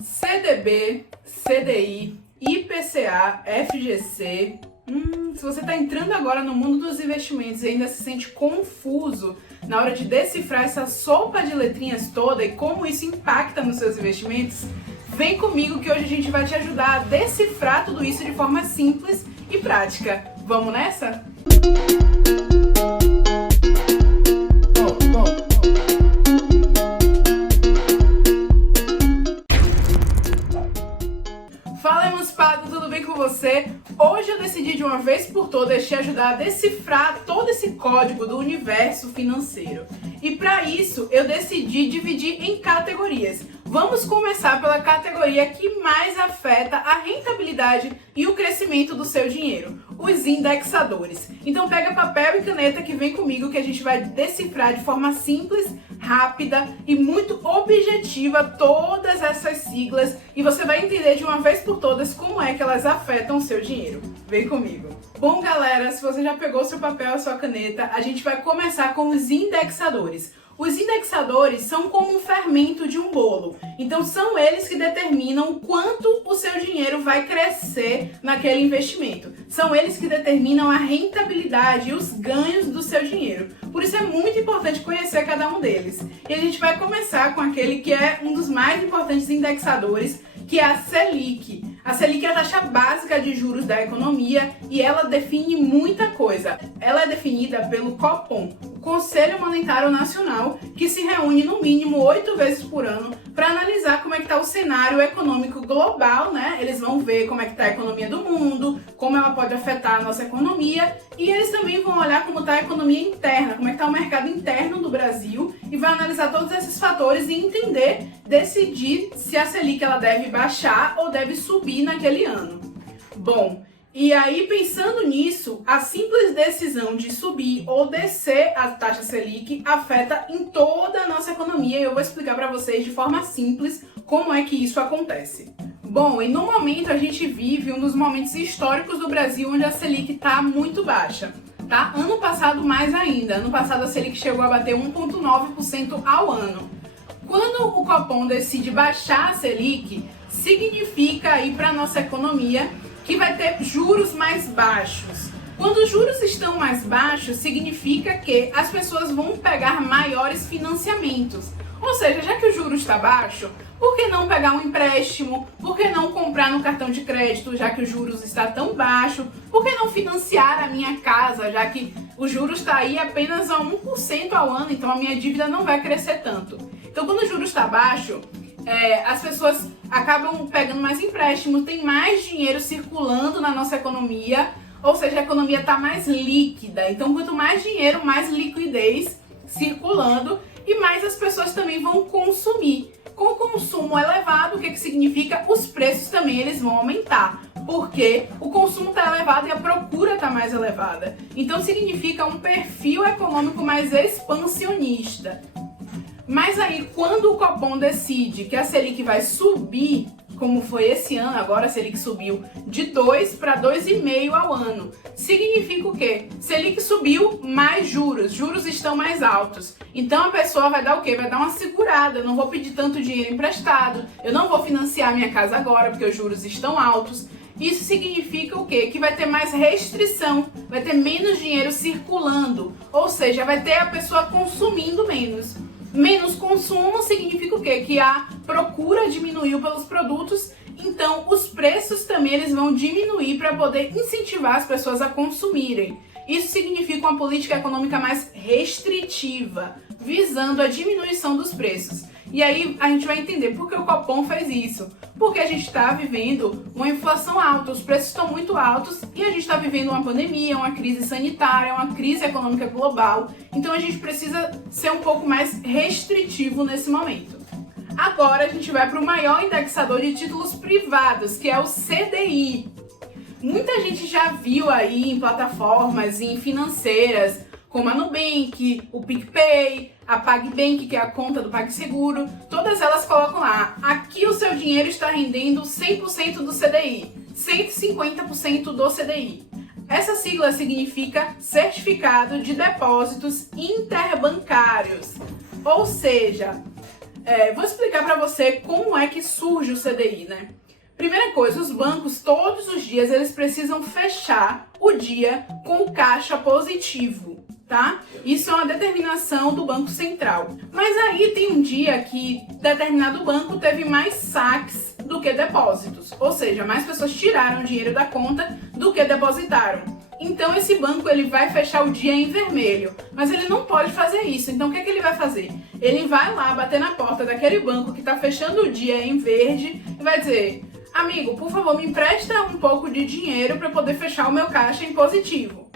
CDB, CDI, IPCA, FGC. Se você está entrando agora no mundo dos investimentos e ainda se sente confuso na hora de decifrar essa sopa de letrinhas toda e como isso impacta nos seus investimentos, vem comigo que hoje a gente vai te ajudar a decifrar tudo isso de forma simples e prática. Vamos nessa? Fala, emancipado, tudo bem com você? Hoje eu decidi de uma vez por todas te ajudar a decifrar todo esse código do universo financeiro. E para isso eu decidi dividir em categorias. Vamos começar pela categoria que mais afeta a rentabilidade e o crescimento do seu dinheiro, os indexadores. Então pega papel e caneta que vem comigo que a gente vai decifrar de forma simples, rápida e muito objetiva todas essas siglas e você vai entender de uma vez por todas como é que elas afetam o seu dinheiro. Vem comigo! Bom, galera, se você já pegou seu papel e sua caneta, a gente vai começar com os indexadores. Os indexadores são como um fermento de um bolo, então são eles que determinam o quanto o seu dinheiro vai crescer naquele investimento. São eles que determinam a rentabilidade e os ganhos do seu dinheiro. Por isso é muito importante conhecer cada um deles. E a gente vai começar com aquele que é um dos mais importantes indexadores, que é a Selic. A Selic é a taxa básica de juros da economia e ela define muita coisa. Ela é definida pelo Copom, o Conselho Monetário Nacional, que se reúne no mínimo 8 vezes por ano para analisar como é que está o cenário econômico global, né? Eles vão ver como é que está a economia do mundo, como ela pode afetar a nossa economia e eles também vão olhar como está a economia interna, como é que está o mercado interno do Brasil e vai analisar todos esses fatores e entender, decidir se a Selic ela deve baixar ou deve subir naquele ano. Bom, e aí pensando nisso, a simples decisão de subir ou descer a taxa Selic afeta em toda a nossa economia e eu vou explicar para vocês de forma simples como é que isso acontece. Bom, e no momento a gente vive um dos momentos históricos do Brasil onde a Selic está muito baixa, tá? Ano passado mais ainda, ano passado a Selic chegou a bater 1,9% ao ano. Quando o Copom decide baixar a Selic, significa aí para a nossa economia que vai ter juros mais baixos. Quando os juros estão mais baixos, significa que as pessoas vão pegar maiores financiamentos. Ou seja, já que o juro está baixo, por que não pegar um empréstimo? Por que não comprar no cartão de crédito, já que os juros está tão baixo? Por que não financiar a minha casa, já que o juros está aí apenas a 1% ao ano, então a minha dívida não vai crescer tanto? Então, quando o juros está baixo, as pessoas acabam pegando mais empréstimos, tem mais dinheiro circulando na nossa economia, ou seja, a economia está mais líquida. Então, quanto mais dinheiro, mais liquidez circulando e mais as pessoas também vão consumir. Com o consumo elevado, o que significa? Os preços também eles vão aumentar, porque o consumo está elevado e a procura está mais elevada. Então, significa um perfil econômico mais expansionista. Mas aí, quando o Copom decide que a Selic vai subir, como foi esse ano, agora a Selic subiu de 2 para 2,5 ao ano. Significa o quê? Selic subiu, mais juros estão mais altos. Então a pessoa vai dar o quê? Vai dar uma segurada, eu não vou pedir tanto dinheiro emprestado, eu não vou financiar minha casa agora porque os juros estão altos. Isso significa o quê? Que vai ter mais restrição, vai ter menos dinheiro circulando, ou seja, vai ter a pessoa consumindo menos. Menos consumo significa o quê? Que a procura diminuiu pelos produtos, então os preços também eles vão diminuir para poder incentivar as pessoas a consumirem. Isso significa uma política econômica mais restritiva, visando a diminuição dos preços. E aí a gente vai entender por que o Copom fez isso. Porque a gente está vivendo uma inflação alta, os preços estão muito altos e a gente está vivendo uma pandemia, uma crise sanitária, uma crise econômica global. Então a gente precisa ser um pouco mais restritivo nesse momento. Agora a gente vai para o maior indexador de títulos privados, que é o CDI. Muita gente já viu aí em plataformas, em financeiras, como a Nubank, o PicPay, a PagBank, que é a conta do PagSeguro, todas elas colocam lá, aqui o seu dinheiro está rendendo 100% do CDI, 150% do CDI. Essa sigla significa Certificado de Depósitos Interbancários, ou seja, Vou explicar para você como é que surge o CDI, né? Primeira coisa, os bancos todos os dias eles precisam fechar o dia com o caixa positivo, tá? Isso é uma determinação do Banco Central. Mas aí tem um dia que determinado banco teve mais saques do que depósitos, ou seja, mais pessoas tiraram dinheiro da conta do que depositaram. Então esse banco ele vai fechar o dia em vermelho, mas ele não pode fazer isso. Então o que ele vai fazer? Ele vai lá bater na porta daquele banco que está fechando o dia em verde e vai dizer: amigo, por favor, me empresta um pouco de dinheiro para poder fechar o meu caixa em positivo.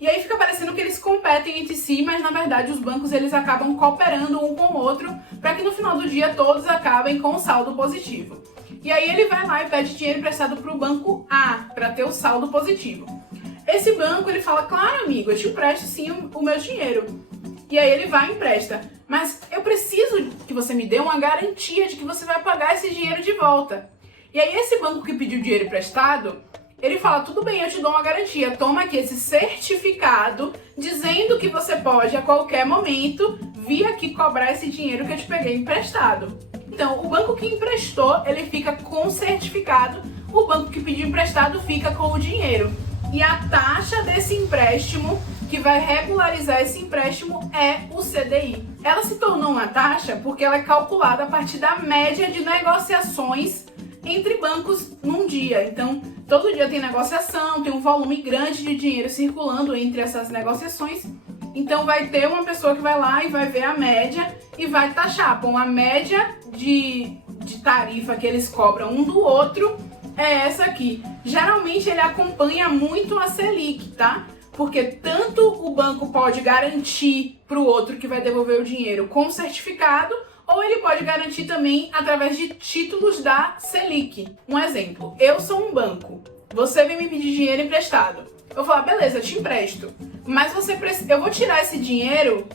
E aí fica parecendo que eles competem entre si, mas na verdade os bancos eles acabam cooperando um com o outro para que no final do dia todos acabem com o saldo positivo. E aí ele vai lá e pede dinheiro emprestado para o banco A para ter o saldo positivo. Esse banco ele fala: claro, amigo, eu te empresto sim o meu dinheiro. E aí ele vai e empresta. Mas eu preciso que você me dê uma garantia de que você vai pagar esse dinheiro de volta. E aí esse banco que pediu dinheiro emprestado, ele fala: tudo bem, eu te dou uma garantia, toma aqui esse certificado dizendo que você pode a qualquer momento vir aqui cobrar esse dinheiro que eu te peguei emprestado. Então o banco que emprestou, ele fica com o certificado, o banco que pediu emprestado fica com o dinheiro. E a taxa desse empréstimo, que vai regularizar esse empréstimo, é o CDI. Ela se tornou uma taxa porque ela é calculada a partir da média de negociações entre bancos num dia. Então, todo dia tem negociação, tem um volume grande de dinheiro circulando entre essas negociações. Então, vai ter uma pessoa que vai lá e vai ver a média e vai taxar. Bom, a média de tarifa que eles cobram um do outro é essa aqui. Geralmente, ele acompanha muito a Selic, tá? Porque tanto o banco pode garantir para o outro que vai devolver o dinheiro com certificado, ou ele pode garantir também através de títulos da Selic. Um exemplo, eu sou um banco, você vem me pedir dinheiro emprestado. Eu vou falar: beleza, eu te empresto, mas eu vou tirar esse dinheiro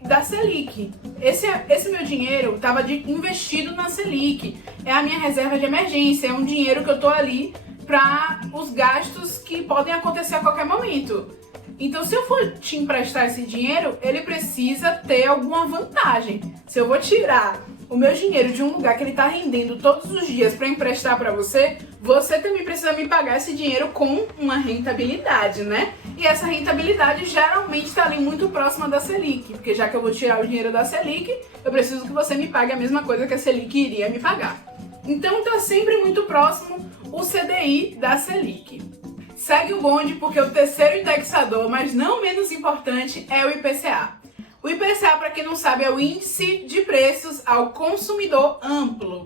da Selic. Esse meu dinheiro estava investido na Selic, é a minha reserva de emergência, é um dinheiro que eu tô ali para os gastos que podem acontecer a qualquer momento. Então, se eu for te emprestar esse dinheiro, ele precisa ter alguma vantagem. Se eu vou tirar o meu dinheiro de um lugar que ele está rendendo todos os dias para emprestar para você, você também precisa me pagar esse dinheiro com uma rentabilidade, né? E essa rentabilidade geralmente está ali muito próxima da Selic, porque já que eu vou tirar o dinheiro da Selic, eu preciso que você me pague a mesma coisa que a Selic iria me pagar. Então, está sempre muito próximo o CDI da Selic. Segue o bonde porque o terceiro indexador, mas não menos importante, é o IPCA. O IPCA, para quem não sabe, é o Índice de Preços ao Consumidor Amplo.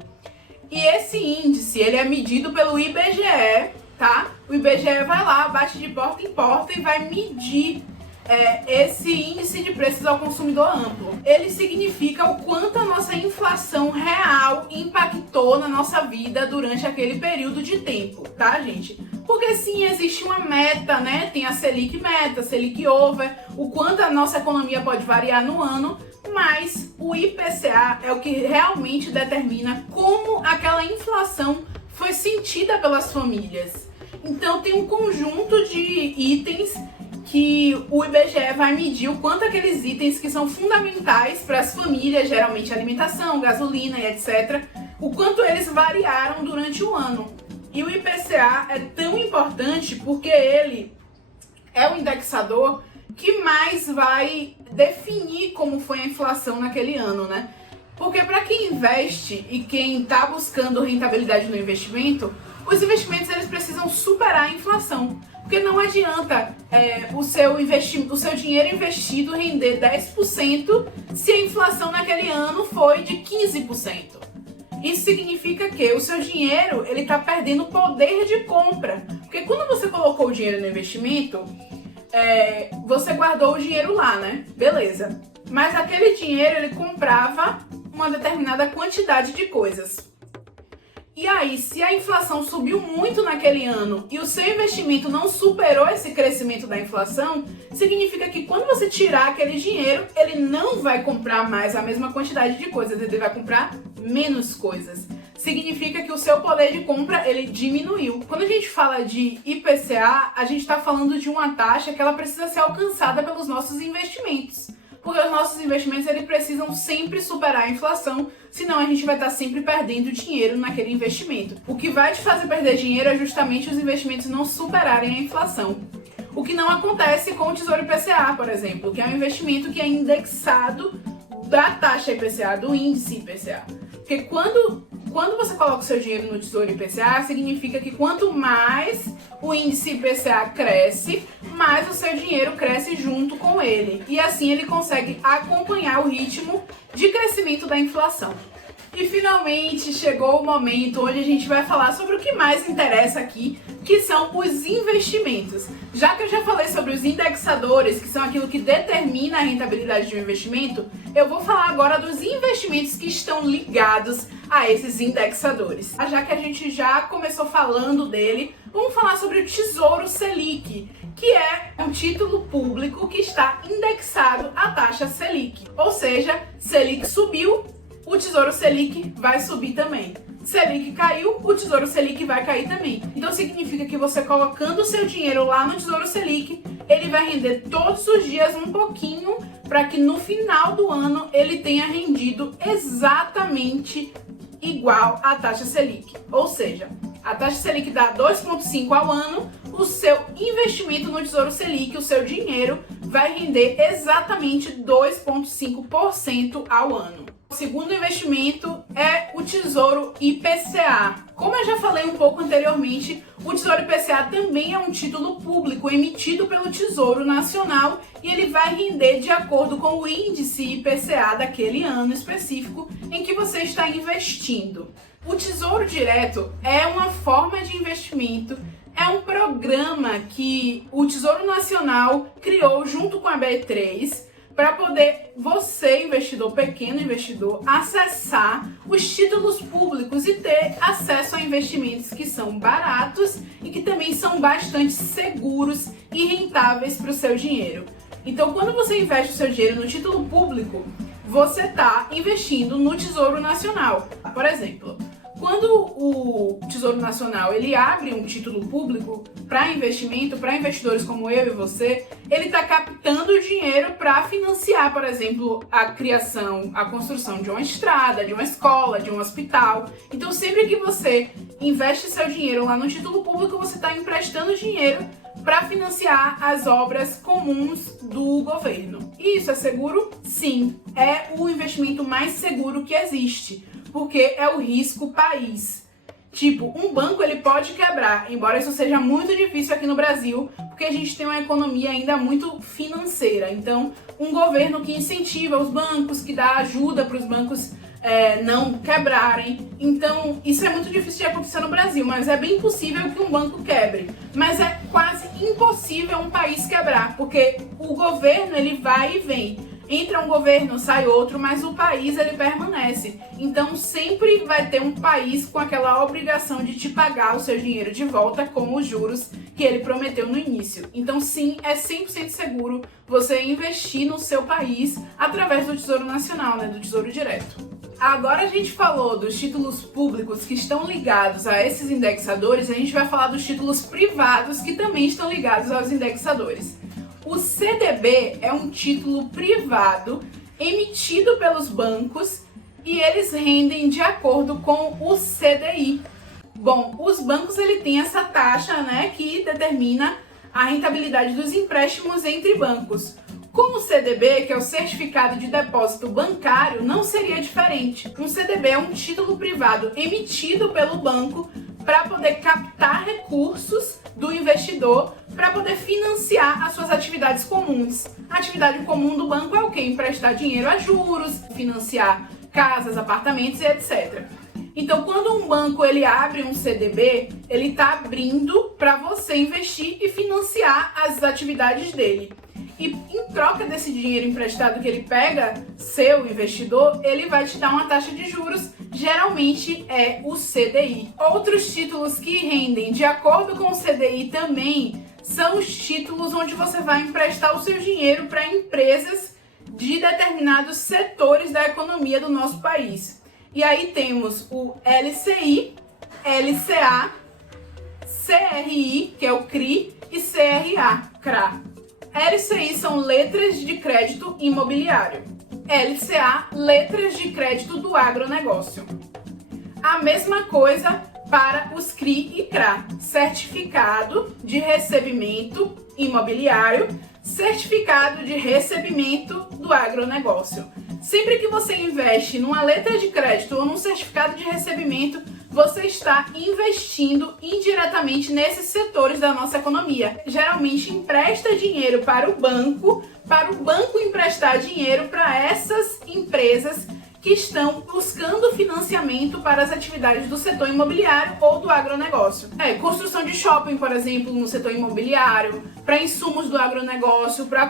E esse índice, ele é medido pelo IBGE, tá? O IBGE vai lá, bate de porta em porta e vai medir esse índice de preços ao consumidor amplo. Ele significa o quanto a nossa inflação real impactou na nossa vida durante aquele período de tempo, tá, gente? Porque sim, existe uma meta, né? Tem a Selic meta, Selic over, o quanto a nossa economia pode variar no ano, mas o IPCA é o que realmente determina como aquela inflação foi sentida pelas famílias. Então tem um conjunto de itens que o IBGE vai medir o quanto aqueles itens que são fundamentais para as famílias, geralmente alimentação, gasolina e etc., o quanto eles variaram durante o ano. E o IPCA é tão importante porque ele é o indexador que mais vai definir como foi a inflação naquele ano, né? Porque para quem investe e quem está buscando rentabilidade no investimento, os investimentos eles precisam superar a inflação. Porque não adianta o seu dinheiro investido render 10% se a inflação naquele ano foi de 15%. Isso significa que o seu dinheiro ele está perdendo poder de compra. Porque quando você colocou o dinheiro no investimento, você guardou o dinheiro lá, né? Beleza. Mas aquele dinheiro ele comprava uma determinada quantidade de coisas. E aí, se a inflação subiu muito naquele ano e o seu investimento não superou esse crescimento da inflação, significa que quando você tirar aquele dinheiro, ele não vai comprar mais a mesma quantidade de coisas, ele vai comprar menos coisas. Significa que o seu poder de compra, ele diminuiu. Quando a gente fala de IPCA, a gente está falando de uma taxa que ela precisa ser alcançada pelos nossos investimentos. porque os nossos investimentos eles precisam sempre superar a inflação, senão a gente vai estar sempre perdendo dinheiro naquele investimento. O que vai te fazer perder dinheiro é justamente os investimentos não superarem a inflação. O que não acontece com o Tesouro IPCA, por exemplo, que é um investimento que é indexado da taxa IPCA, do índice IPCA. Porque quando você coloca o seu dinheiro no Tesouro IPCA, significa que quanto mais o índice IPCA cresce, mais o seu dinheiro cresce junto com ele. E assim ele consegue acompanhar o ritmo de crescimento da inflação. E finalmente chegou o momento onde a gente vai falar sobre o que mais interessa aqui, que são os investimentos. Já que eu já falei sobre os indexadores, que são aquilo que determina a rentabilidade de um investimento, eu vou falar agora dos investimentos que estão ligados a esses indexadores. Já que a gente já começou falando dele, vamos falar sobre o Tesouro Selic, que é um título público que está indexado à taxa Selic. Ou seja, Selic subiu, o Tesouro Selic vai subir também. Selic caiu, o Tesouro Selic vai cair também. Então significa que você colocando o seu dinheiro lá no Tesouro Selic, ele vai render todos os dias um pouquinho para que no final do ano ele tenha rendido exatamente igual à taxa Selic. Ou seja, a taxa Selic dá 2,5 ao ano, o seu investimento no Tesouro Selic, o seu dinheiro, vai render exatamente 2,5% ao ano. O segundo investimento é o Tesouro IPCA. Como eu já falei um pouco anteriormente, o Tesouro IPCA também é um título público emitido pelo Tesouro Nacional e ele vai render de acordo com o índice IPCA daquele ano específico em que você está investindo. O Tesouro Direto é uma forma de investimento, é um programa que o Tesouro Nacional criou junto com a B3 para poder você, investidor pequeno, investidor, acessar os títulos públicos e ter acesso a investimentos que são baratos e que também são bastante seguros e rentáveis para o seu dinheiro. Então, quando você investe o seu dinheiro no título público, você está investindo no Tesouro Nacional. Por exemplo, quando o Tesouro Nacional ele abre um título público para investimento, para investidores como eu e você, ele está captando dinheiro para financiar, por exemplo, a criação, a construção de uma estrada, de uma escola, de um hospital. Então, sempre que você investe seu dinheiro lá no título público, você está emprestando dinheiro para financiar as obras comuns do governo. E isso é seguro? Sim, é o investimento mais seguro que existe, porque é o risco país. Tipo, um banco ele pode quebrar, embora isso seja muito difícil aqui no Brasil, porque a gente tem uma economia ainda muito financeira. Então, um governo que incentiva os bancos, que dá ajuda para os bancos não quebrarem. Então, isso é muito difícil de acontecer no Brasil, mas é bem possível que um banco quebre. Mas é quase impossível um país quebrar, porque o governo ele vai e vem. Entra um governo, sai outro, mas o país ele permanece. Então sempre vai ter um país com aquela obrigação de te pagar o seu dinheiro de volta com os juros que ele prometeu no início. Então sim, é 100% seguro você investir no seu país através do Tesouro Nacional, do Tesouro Direto. Agora a gente falou dos títulos públicos que estão ligados a esses indexadores, a gente vai falar dos títulos privados que também estão ligados aos indexadores. O CDB é um título privado emitido pelos bancos e eles rendem de acordo com o CDI. Bom, os bancos ele tem essa taxa, que determina a rentabilidade dos empréstimos entre bancos. Com o CDB, que é o Certificado de Depósito Bancário, não seria diferente. Um CDB é um título privado emitido pelo banco para poder captar recursos do investidor para poder financiar as suas atividades comuns. A atividade comum do banco é o quê? Emprestar dinheiro a juros, financiar casas, apartamentos e etc. Então, quando um banco ele abre um CDB, ele está abrindo para você investir e financiar as atividades dele. E em troca desse dinheiro emprestado que ele pega, seu investidor, ele vai te dar uma taxa de juros, geralmente é o CDI. Outros títulos que rendem de acordo com o CDI também são os títulos onde você vai emprestar o seu dinheiro para empresas de determinados setores da economia do nosso país. E aí temos o LCI, LCA, CRI, que é o CRI, e CRA, CRA. LCI são letras de crédito imobiliário. LCA, letras de crédito do agronegócio. A mesma coisa para os CRI e CRA, certificado de recebimento imobiliário, certificado de recebimento do agronegócio. Sempre que você investe numa letra de crédito ou num certificado de recebimento, você está investindo indiretamente nesses setores da nossa economia. Geralmente empresta dinheiro para o banco emprestar dinheiro para essas empresas que estão buscando financiamento para as atividades do setor imobiliário ou do agronegócio. Construção de shopping, por exemplo, no setor imobiliário, para insumos do agronegócio, para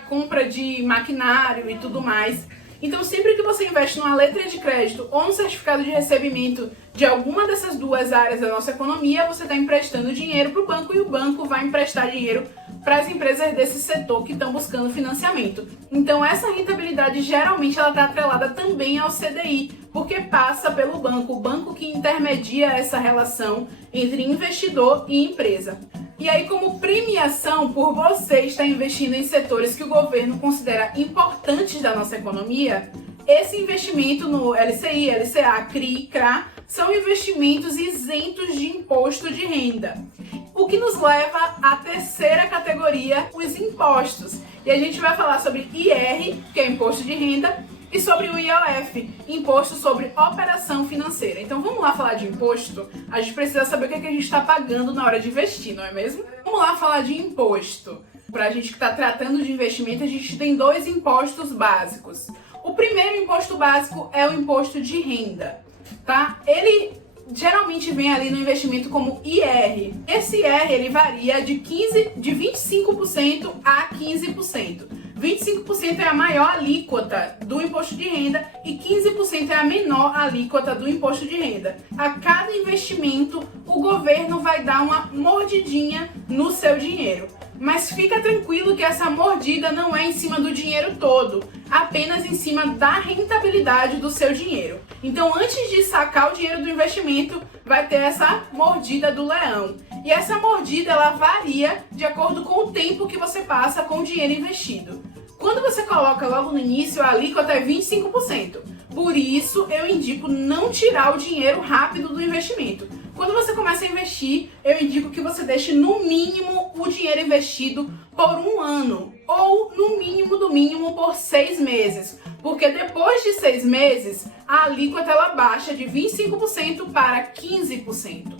compra de maquinário e tudo mais. Então, sempre que você investe numa letra de crédito ou num certificado de recebimento de alguma dessas duas áreas da nossa economia, você está emprestando dinheiro para o banco e o banco vai emprestar dinheiro para as empresas desse setor que estão buscando financiamento. Então, essa rentabilidade geralmente ela está atrelada também ao CDI, porque passa pelo banco, o banco que intermedia essa relação entre investidor e empresa. E aí, como premiação por você estar investindo em setores que o governo considera importantes da nossa economia, esse investimento no LCI, LCA, CRI, CRA são investimentos isentos de imposto de renda. O que nos leva à terceira categoria, os impostos. E a gente vai falar sobre IR, que é imposto de renda, e sobre o IOF, imposto sobre operação financeira. Então vamos lá falar de imposto? A gente precisa saber o que a gente está pagando na hora de investir, não é mesmo? Vamos lá falar de imposto. Para a gente que está tratando de investimento, a gente tem dois impostos básicos. O primeiro imposto básico é o imposto de renda, tá? Ele geralmente vem ali no investimento como IR. Esse IR ele varia de 25% a 15%. 25% é a maior alíquota do imposto de renda e 15% é a menor alíquota do imposto de renda. A cada investimento, o governo vai dar uma mordidinha no seu dinheiro. Mas fica tranquilo que essa mordida não é em cima do dinheiro todo, apenas em cima da rentabilidade do seu dinheiro. Então, antes de sacar o dinheiro do investimento, vai ter essa mordida do leão. E essa mordida ela varia de acordo com o tempo que você passa com o dinheiro investido. Quando você coloca logo no início, a alíquota é 25%. Por isso, eu indico não tirar o dinheiro rápido do investimento. Quando você começa a investir, eu indico que você deixe no mínimo o dinheiro investido por 1 ano. Ou no mínimo do mínimo por 6 meses. Porque depois de 6 meses, a alíquota ela baixa de 25% para 15%.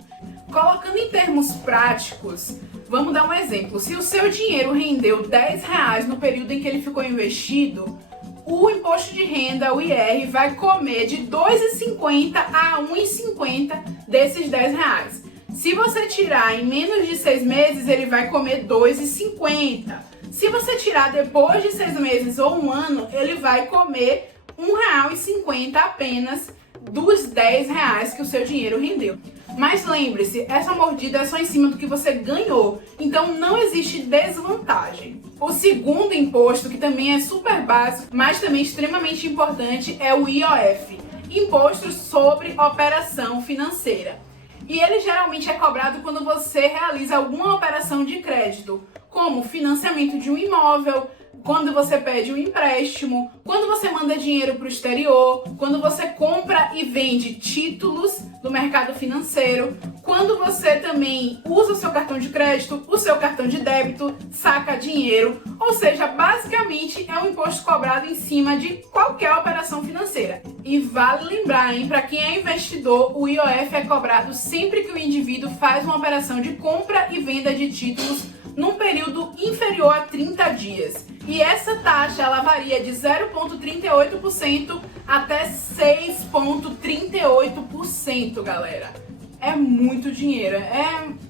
Colocando em termos práticos, vamos dar um exemplo. Se o seu dinheiro rendeu R$10 no período em que ele ficou investido, o imposto de renda, o IR, vai comer de R$2,50 a R$1,50 desses R$10. Se você tirar em menos de 6 meses, ele vai comer R$2,50. Se você tirar depois de 6 meses ou 1 ano, ele vai comer R$1,50 apenas dos R$10 que o seu dinheiro rendeu. Mas lembre-se, essa mordida é só em cima do que você ganhou, então não existe desvantagem. O segundo imposto, que também é super básico, mas também extremamente importante, é o IOF, Imposto sobre Operação Financeira. E ele geralmente é cobrado quando você realiza alguma operação de crédito, como financiamento de um imóvel, quando você pede um empréstimo, quando você manda dinheiro para o exterior, quando você compra e vende títulos do mercado financeiro, quando você também usa o seu cartão de crédito, o seu cartão de débito, saca dinheiro, ou seja, basicamente é um imposto cobrado em cima de qualquer operação financeira. E vale lembrar, para quem é investidor, o IOF é cobrado sempre que o indivíduo faz uma operação de compra e venda de títulos num período inferior a 30 dias. E essa taxa ela varia de 0,38% até 6,38%, galera. É muito dinheiro,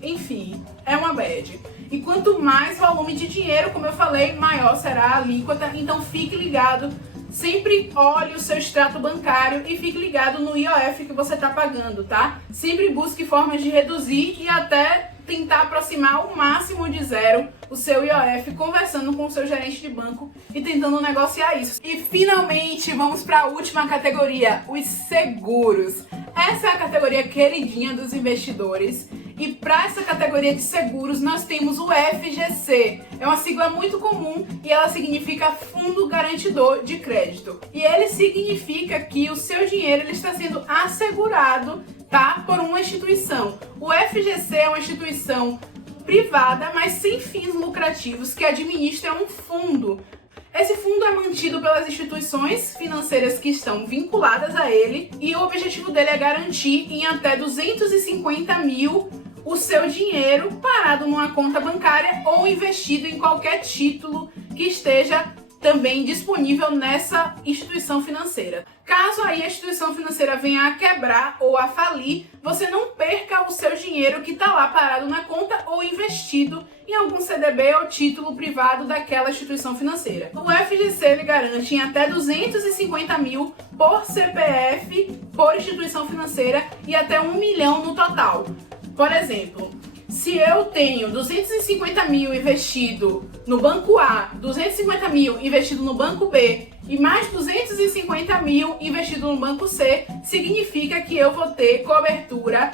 enfim, é uma bad. E quanto mais volume de dinheiro, como eu falei, maior será a alíquota, então fique ligado. Sempre olhe o seu extrato bancário e fique ligado no IOF que você está pagando, tá? Sempre busque formas de reduzir e até tentar aproximar o máximo de zero o seu IOF, conversando com o seu gerente de banco e tentando negociar isso. E finalmente vamos para a última categoria, os seguros. Essa é a categoria queridinha dos investidores E para essa categoria de seguros nós temos o FGC. É uma sigla muito comum e ela significa Fundo Garantidor de Crédito. E ele significa que o seu dinheiro ele está sendo assegurado, tá, por uma instituição. O FGC é uma instituição privada, mas sem fins lucrativos, que administra um fundo. Esse fundo é mantido pelas instituições financeiras que estão vinculadas a ele e o objetivo dele é garantir em até 250 mil o seu dinheiro parado numa conta bancária ou investido em qualquer título que esteja também disponível nessa instituição financeira. Caso aí a instituição financeira venha a quebrar ou a falir, você não perca o seu dinheiro que está lá parado na conta ou investido em algum CDB ou título privado daquela instituição financeira. O FGC ele garante em até 250 mil por CPF, por instituição financeira e até 1 milhão no total. Por exemplo, se eu tenho 250 mil investido no banco A, 250 mil investido no banco B e mais 250 mil investido no banco C, significa que eu vou ter cobertura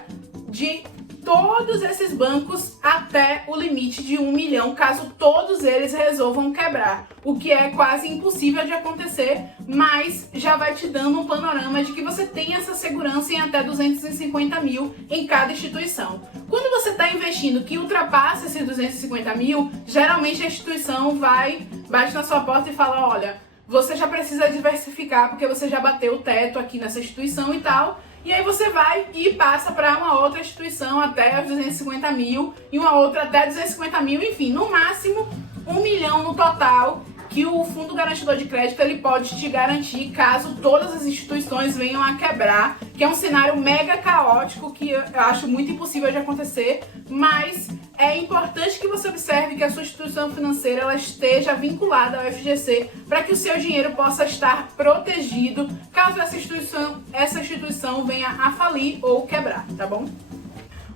de todos esses bancos até o limite de 1 milhão, caso todos eles resolvam quebrar, o que é quase impossível de acontecer, mas já vai te dando um panorama de que você tem essa segurança em até 250 mil em cada instituição. Quando você está investindo que ultrapassa esses 250 mil, geralmente a instituição bate na sua porta e fala, olha, você já precisa diversificar porque você já bateu o teto aqui nessa instituição e tal. E aí você vai e passa para uma outra instituição até os 250 mil e uma outra até 250 mil, enfim, no máximo 1 milhão no total que o Fundo Garantidor de Crédito ele pode te garantir caso todas as instituições venham a quebrar, que é um cenário mega caótico que eu acho muito impossível de acontecer, mas é importante que você observe que a sua instituição financeira ela esteja vinculada ao FGC para que o seu dinheiro possa estar protegido caso essa instituição venha a falir ou quebrar, tá bom?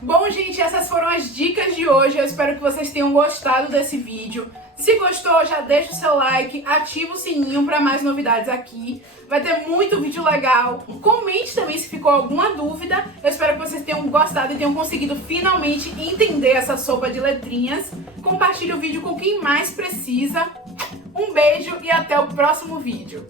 Bom, gente, essas foram as dicas de hoje. Eu espero que vocês tenham gostado desse vídeo. Se gostou, já deixa o seu like, ativa o sininho para mais novidades aqui. Vai ter muito vídeo legal. Comente também se ficou alguma dúvida. Eu espero que vocês tenham gostado e tenham conseguido finalmente entender essa sopa de letrinhas. Compartilhe o vídeo com quem mais precisa. Um beijo e até o próximo vídeo.